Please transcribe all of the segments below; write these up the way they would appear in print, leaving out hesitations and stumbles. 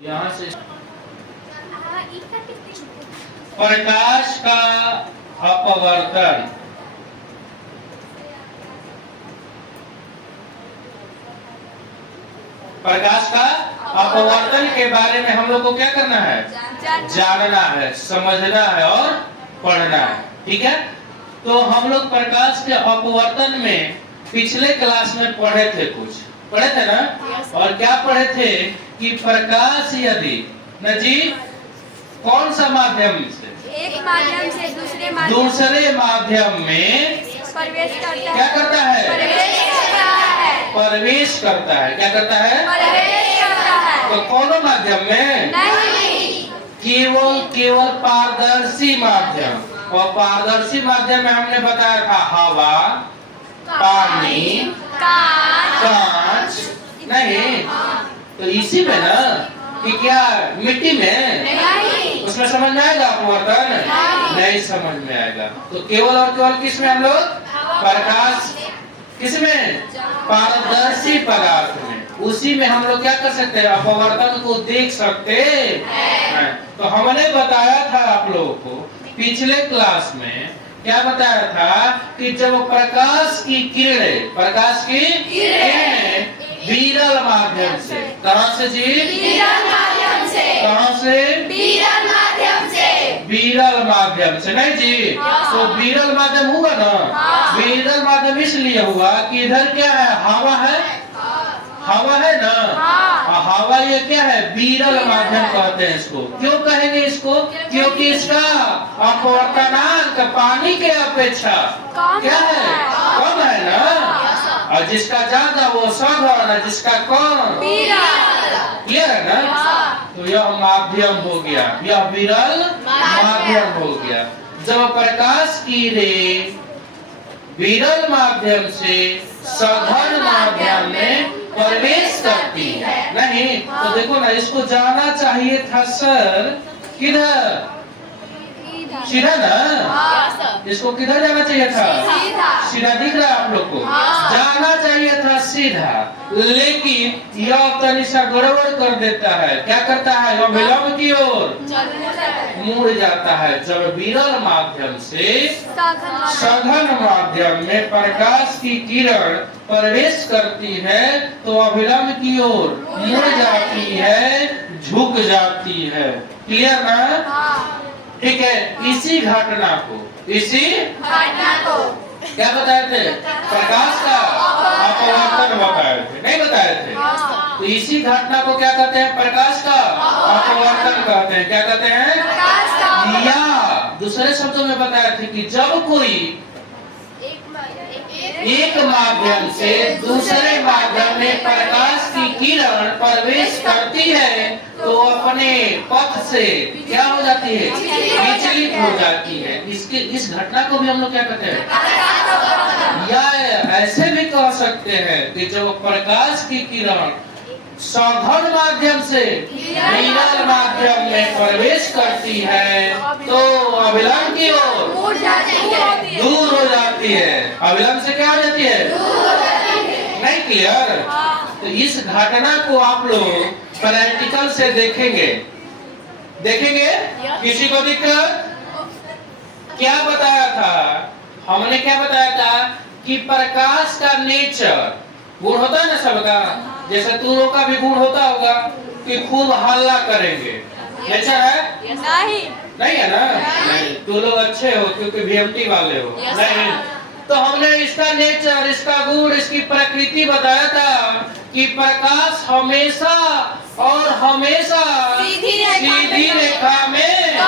यहाँ से प्रकाश का अपवर्तन। प्रकाश का अपवर्तन के बारे में हम लोग को क्या करना है? जानना है, समझना है और पढ़ना है। ठीक है, तो हम लोग प्रकाश के अपवर्तन में पिछले क्लास में पढ़े थे, कुछ पढ़े थे ना? और क्या पढ़े थे कि प्रकाश यदि नजी कौन सा माध्यम से एक माध्यम से दूसरे माध्यम में प्रवेश करता क्या करता है? प्रवेश करता है। क्या करता है? प्रवेश करता है। तो कौन माध्यम में? नहीं, केवल पारदर्शी माध्यम। और पारदर्शी माध्यम में हमने बताया था हवा, पानी, कांच। नहीं तो इसी में ना कि क्या मिट्टी में? नहीं, उसमें समझ में आएगा अपवर्तन? नहीं समझ में आएगा। तो केवल और केवल किस में हम लोग? प्रकाश किस में? पारदर्शी पदार्थ में। उसी में हम लोग क्या कर सकते हैं? अपवर्तन को देख सकते हैं। तो हमने बताया था आप लोगों को पिछले क्लास में, क्या बताया था कि जब प्रकाश की किरणें विरल माध्यम से, कहाँ से जी? विरल माध्यम से। कहाँ से? विरल माध्यम से। विरल माध्यम से। नहीं जी, तो विरल माध्यम हुआ ना? विरल माध्यम इसलिए हुआ कि इधर क्या है? हवा है, हवा है ना? हवा ये क्या है? विरल माध्यम कहते हैं इसको। क्यों कहेंगे इसको? क्योंकि इसका अपवर्तनांक पानी के अपेक्षा क्या है? कम है ना? और जिसका ज्यादा वो साधारण है, जिसका कम क्लियर है ना? तो यह माध्यम हो गया, यह विरल माध्यम हो गया। जब प्रकाश की रे विरल माध्यम से सघन माध्यम में प्रवेश करती है। नहीं तो देखो ना, इसको जाना चाहिए था सर किधर? सीधा ना? इसको किधर जाना चाहिए था? सीधा दिख रहा है आप लोग को? जाना चाहिए था सीधा, लेकिन यह तनिसा गड़बड़ कर देता है। क्या करता है? यह विलंब की ओर मुड़ जाता है। जब विरल माध्यम से सघन माध्यम में प्रकाश की किरण प्रवेश करती है तो अविलंब की ओर मुड़ जाती है, झुक जाती है। क्लियर ना? ठीक है, इसी घटना को क्या बताए थे? प्रकाश का अपवर्तन बताए थे, नहीं बताए थे? तो इसी घटना को क्या कहते हैं? प्रकाश का अपवर्तन कहते हैं। क्या कहते हैं? या दूसरे शब्दों में बताए थे कि जब कोई एक माध्यम से दूसरे माध्यम में प्रकाश की किरण प्रवेश करती है तो अपने पथ से क्या हो जाती है? विचलित हो जाती है। इस घटना को भी हम लोग क्या कहते हैं? या ऐसे भी कह सकते हैं कि जब प्रकाश की किरण सघन माध्यम से विरल माध्यम में प्रवेश करती है तो अविलंब की ओर दूर हो जाती है। अविलंब से क्या हो जाती है? नहीं क्लियर? तो इस घटना को आप लोग प्रैक्टिकल से देखेंगे। किसी को दिक्कत? क्या बताया था हमने? क्या बताया था कि प्रकाश का नेचर, गुण होता है ना सबका, जैसे तुम लोग का भी गुण होता होगा कि खूब हल्ला करेंगे। नेचर है? नहीं है ना? नहीं, तुम लोग अच्छे हो क्योंकि VMT वाले हो। नहीं तो हमने इसका नेचर, इसका गुण, इसकी प्रकृति बताया था कि प्रकाश हमेशा और हमेशा सीधी रेखा में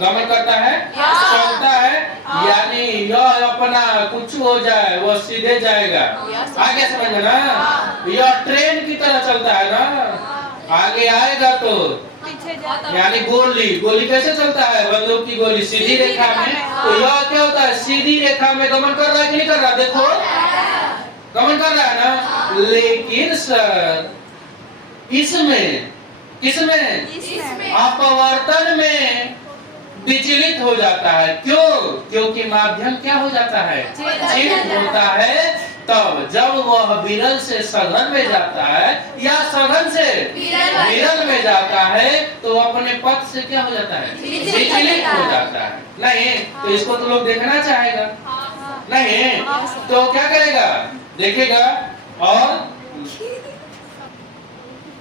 गमन करता है, चलता है। यानी यह अपना कुछ हो जाए वो सीधे जाएगा। आगे समझ में ना? यह ट्रेन की तरह चलता है ना? आगे आएगा तो यानी गोली कैसे चलता है? बंदूक की गोली सीधी रेखा में। तो यह क्या होता है? सीधी रेखा में गमन कर रहा है कि नहीं कर रहा? देखो गमन कर रहा है ना? लेकिन सर इसमें किसमें अपवर्तन में विचलित हो जाता है। क्यों? क्योंकि माध्यम क्या हो जाता है? चित होता है। तब जब वह विरल से सघन में जाता है या सघन से विरल जाता है तो अपने पथ से क्या हो जाता है, विचलित हो जाता है। नहीं तो इसको तो लोग देखना चाहेगा, नहीं तो क्या करेगा, देखेगा और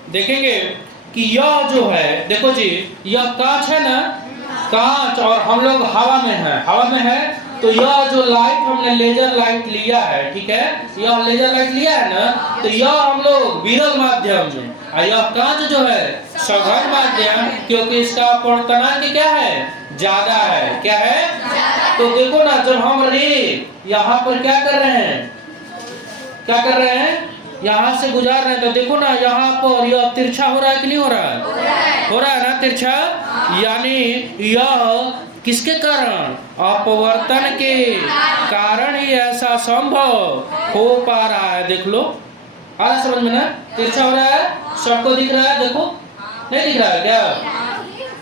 देखेंगे कि यह जो है, देखो जी यह कांच है ना, कांच, और हम लोग हवा में है, हवा में है, तो यह जो लाइट हमने लेजर लाइट लिया है, ठीक है, यह लेजर लाइट लिया है ना, तो यह हम लोग विरल माध्यम में, और यह कांच जो है सघन माध्यम, क्योंकि इसका अपवर्तनांक क्या है, ज्यादा है, क्या है। तो देखो ना, जब हम रे यहाँ पर क्या कर रहे हैं, क्या कर रहे हैं, यहाँ से गुजार रहे हैं, तो देखो ना यहाँ पर यह तिरछा हो रहा है कि नहीं हो रहा है, हो रहा है ना तिरछा, यानी यह किसके कारण, अपवर्तन के कारण ही ऐसा संभव हो पा रहा है। देख लो, आ रहा समझ में ना, तिरछा हो रहा है, सबको दिख रहा है, देखो नहीं दिख रहा है क्या,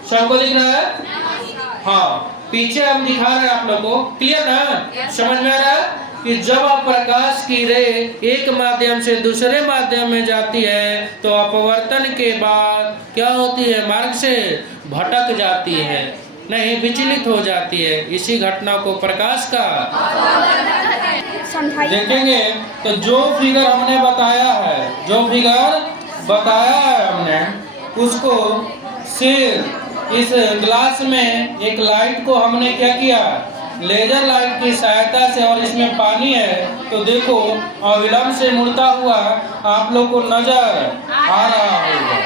सबको दिख रहा है, हाँ पीछे हम दिखा रहे हैं आप लोगों को, क्लियर ना, समझ में आ रहा है कि जब प्रकाश की रे एक माध्यम से दूसरे माध्यम में जाती है तो अपवर्तन के बाद क्या होती है, मार्ग से भटक जाती है, नहीं विचलित हो जाती है। इसी घटना को प्रकाश का देखेंगे। तो जो फिगर हमने बताया है, जो फिगर बताया है हमने, उसको सिर्फ इस ग्लास में एक लाइट को हमने क्या किया, लेजर लाइट की सहायता से, और इसमें पानी है, तो देखो अविलंब से मुड़ता हुआ आप लोग को नजर आ रहा होगा।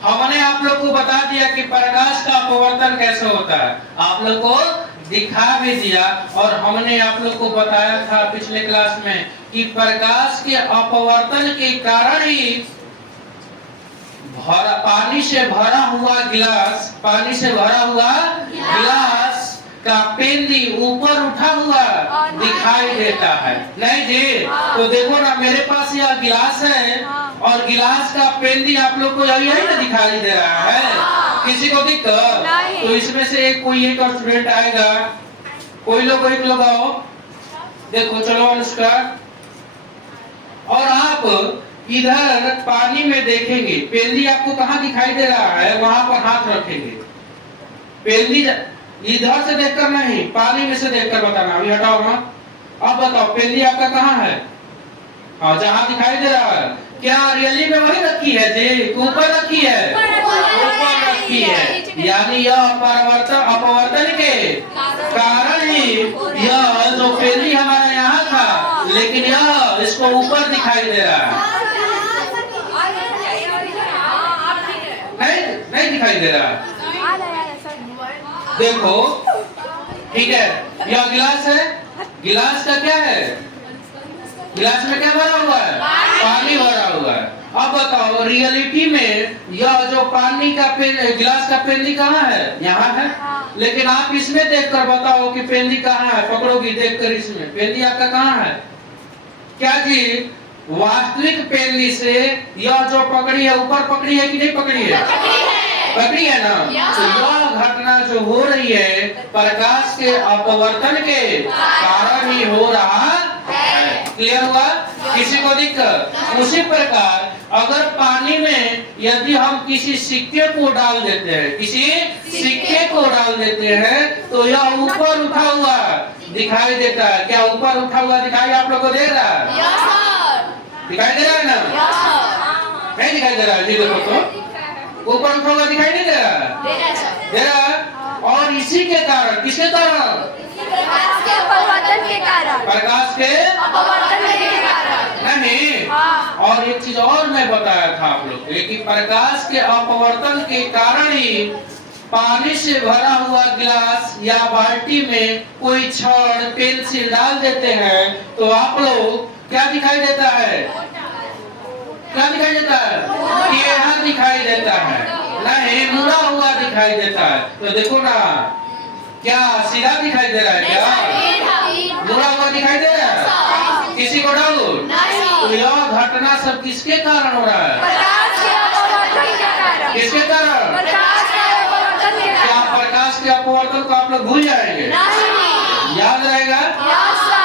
हमने आप लोग को बता दिया कि प्रकाश का अपवर्तन कैसे होता है, आप लोग को दिखा भी दिया, और हमने आप लोग को बताया था पिछले क्लास में कि प्रकाश के अपवर्तन के कारण ही पानी से भरा हुआ गिलास, पानी से भरा हुआ गिलास का पेंदी ऊपर उठा हुआ दिखाई देता है, नहीं जी। तो देखो ना, मेरे पास यह गिलास है और गिलास का पेंदी आप लोग को यही ना दिखाई दे रहा है, किसी को दिक्कत, तो इसमें से कोई एक स्टूडेंट आएगा, कोई लोग एक लोग आओ, देखो चलो अनुष्का, और आप इधर पानी में देखेंगे, पेंदी आपको कहाँ दिखाई दे रहा है, वहां पर हाथ रखेंगे, पेंदी इधर से देखकर नहीं, पानी में से देखकर बताना। अभी हटाओ ना, अब बताओ पेंदी आपका कहाँ है, हाँ जहाँ दिखाई दे रहा है, क्या रियली में वही रखी है जी, ऊपर रखी है, ऊपर रखी है, यानी यह अपवर्तन के कारण ही यह जो पेंदी हमारा यहाँ था, लेकिन यह इसको ऊपर दिखाई दे रहा है, नहीं दिखाई दे रहा है। देखो ठीक है, यह गिलास है, गिलास का क्या है, गिलास में क्या भरा हुआ है, पानी भरा हुआ है। अब बताओ रियलिटी में यह जो पानी का गिलास का पेंदी कहाँ है, यहाँ है, लेकिन आप इसमें देखकर बताओ कि पेंदी कहाँ है, पकड़ोगी देखकर, इसमें पेंदी आपका कहाँ है, क्या जी वास्तविक पेंदी से यह जो पकड़ी है, ऊपर पकड़ी है कि नहीं पकड़ी है, पकड़ी है ना। तो यह घटना जो हो रही है प्रकाश के अपवर्तन के कारण ही हो रहा है, क्लियर हुआ, किसी को दिक्कत। उसी प्रकार अगर पानी में यदि हम किसी सिक्के को डाल देते हैं, किसी सिक्के को डाल देते हैं, तो यह ऊपर उठा हुआ दिखाई देता है, क्या ऊपर उठा हुआ दिखाई आप लोग को दे रहा है, दिखाई दे रहा है ना, नहीं दिखाई दे रहा है जी, देखो तो ऊपर उठा हुआ दिखाई नहीं दे रहा है, दे रहा है। और इसी के कारण, किसके कारण, प्रकाश के अपवर्तन के कारण, प्रकाश के अपवर्तन के कारण नहीं। और एक चीज और मैं बताया था आप लोग को कि प्रकाश के अपवर्तन के कारण ही पानी से भरा हुआ गिलास या बाल्टी में कोई छड़ पेंसिल डाल देते हैं, तो आप लोग क्या दिखाई देता है, क्या दिखाई देता है, टेढ़ा दिखाई देता है, नहीं मुड़ा हुआ दिखाई देता है। तो देखो ना, क्या सीधा दिखाई दे रहा है, क्या मुड़ा हुआ दिखाई दे रहा है, किसी को डाउट। तो यह घटना सब किसके कारण हो रहा है, किसके कारण, क्या प्रकाश के अपवर्तन को आप लोग भूल जाएंगे, याद रहेगा।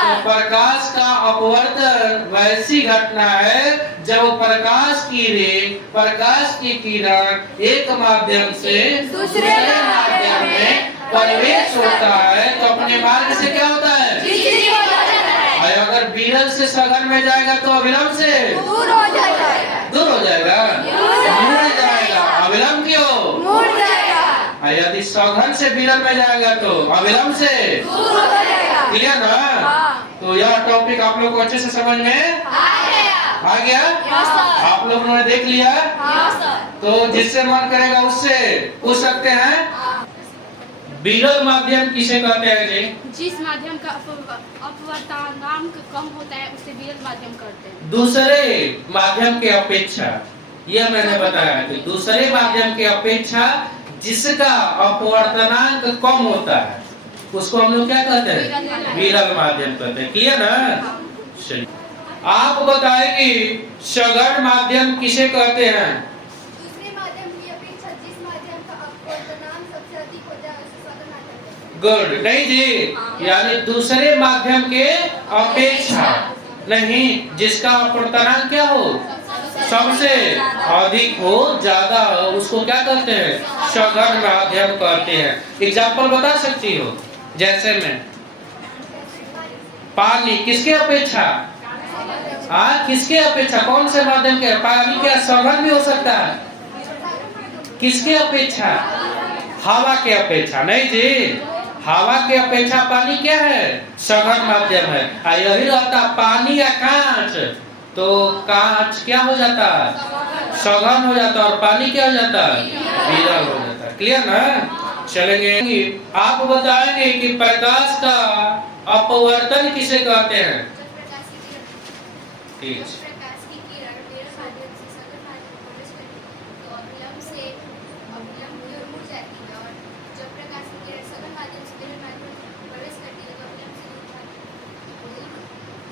तो प्रकाश का अपवर्तन वैसी घटना है जब प्रकाश की किरण एक माध्यम से दूसरे माध्यम में प्रवेश होता है तो अपने मार्ग से क्या होता है? और अगर विरल से सघन में जाएगा तो अविलंब से दूर हो जाएगा। मुड़ जाएगा। अविलंब क्यों? मुड़ जाएगा। और यदि सघन से विरल में जाएगा तो अविलंब से दूर हो जाएगा। क्लियर ना? तो यह टॉपिक आप लोग को अच्छे से समझ में आ गया? आप लोगों ने देख लिया? तो जिससे मन करेगा उससे पूछ सकते हैं। विरल माध्यम किसे कहते हैं जी? जिस माध्यम का अपवर्तनांक कम होता है उसे विरल माध्यम कहते हैं। दूसरे माध्यम के अपेक्षा, यह मैंने बताया कि दूसरे माध्यम के अपेक्षा जिसका अपवर्तनांक कम होता है उसको हम लोग क्या कहते हैं? विरल माध्यम कहते हैं। क्लियर ना? चलिए आप बताएंगे सघन माध्यम किसे कहते हैं? दूसरे माध्यम की अपेक्षा जिस माध्यम का अपवर्तनांक सबसे अधिक होता है उसे सघन माध्यम कहते हैं। गुड। नहीं जी, यानी दूसरे माध्यम के अपेक्षा नहीं, जिसका अपवर्तनांक क्या हो? सबसे अधिक हो, ज्यादा हो, उसको क्या कहते हैं? सघन माध्यम कहते हैं। एग्जाम्पल बता सकती हो? जैसे में पानी किसके अपेक्षा? किसके अपेक्षा? कौन से माध्यम के? पानी क्या सघन भी हो सकता है? किसके अपेक्षा? हवा के अपेक्षा। नहीं जी, हवा के अपेक्षा पानी क्या है? सघन माध्यम है। यही रहता पानी या कांच, तो कांच क्या हो जाता है? सघन हो जाता है और पानी क्या हो जाता है? विरल हो जाता है। क्लियर ना? चलेंगे आप बताएंगे कि प्रकाश का अपवर्तन किसे कहते हैं? ठीक। प्रकाश की किरण विरल माध्यम से सघन माध्यम में प्रवेश करती है तो अविलंब की ओर मुड़ जाती है, और जब प्रकाश की किरण सघन माध्यम से विरल माध्यम में प्रवेश करती है तो अविलंब से दूर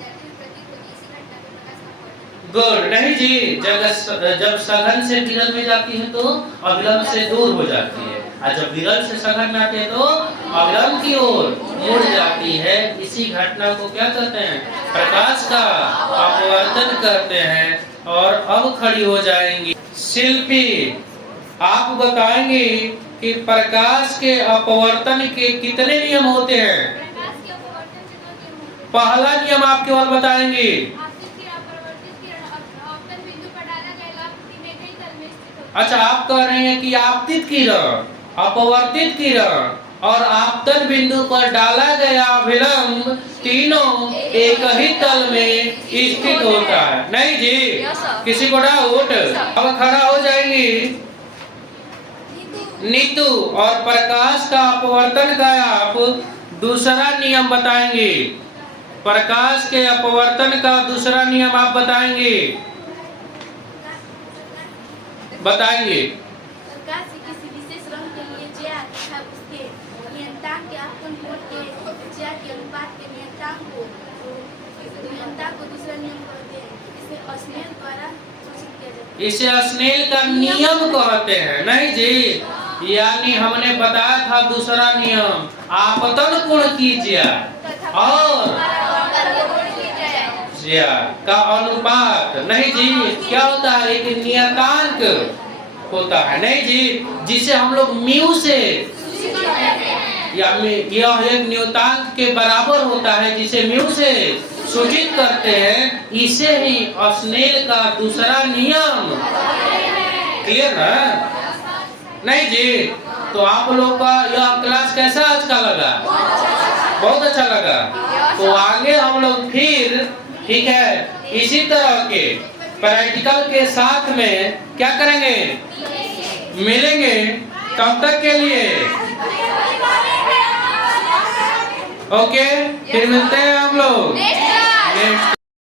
जाती हुई प्रतीत होती है। इसी घटना को प्रकाश का अपवर्तन। गुड। नहीं जी, जब सघन से विरल में जाती है तो अविलंब से दूर हो जाती है, और जब विरल से सघन में आती है तो अविलंब की ओर मुड़ जाती है। इसी घटना को क्या कहते हैं? प्रकाश का अपवर्तन कहते हैं। और अब खड़ी हो जाएंगी शिल्पी, आप बताएंगे कि प्रकाश के अपवर्तन के कितने नियम होते हैं? प्रकाश के अपवर्तन के 2 नियम होते हैं। पहला नियम आप केवल बताएंगे। आपतित किरण अपवर्तित किरण अपतन बिंदु पर डाला गया प्रतिमेघी तल में स्थित होता है। अच्छा, आप कह रहे हैं कि आपतित किरण, अपवर्तित किरण और आपतन बिंदु पर डाला गया अभिलंब तीनों एक ही तल में स्थित होता है। नहीं जी, किसी को डाउट? अब खड़ा हो जाएंगी नीतू, और प्रकाश का अपवर्तन का आप दूसरा नियम बताएंगे। प्रकाश के अपवर्तन का दूसरा नियम आप बताएंगे? प्रकाश के किसी विशेष रंग के लिए ज्या तथा उसके नियतांक के आपतन कोण के ज्या के अनुपात के नियतांक को दूसरा नियम कहते हैं। इसे स्नेल द्वारा सूचित किया जाता है। इसे स्नेल का नियम कहते हैं। नहीं जी, यानी हमने बताया था दूसरा नियम, आपतन कोण की ज्या और ज्या का अनुपात। नहीं जी, क्या होता है? एक नियतांक होता है। नहीं जी, जिसे हम लोग म्यू से, यह एक नियतांक के बराबर होता है जिसे म्यू से सूचित करते हैं। इसे ही स्नेल का दूसरा नियम। क्लियर ना? नहीं जी, तो आप लोग का यह क्लास कैसा आज का लगा? बहुत अच्छा लगा। तो आगे हम लोग फिर, ठीक है, इसी तरह के प्रैक्टिकल के साथ में क्या करेंगे? मिलेंगे। तब तक के लिए ओके, फिर मिलते हैं हम लोग नेक्स्ट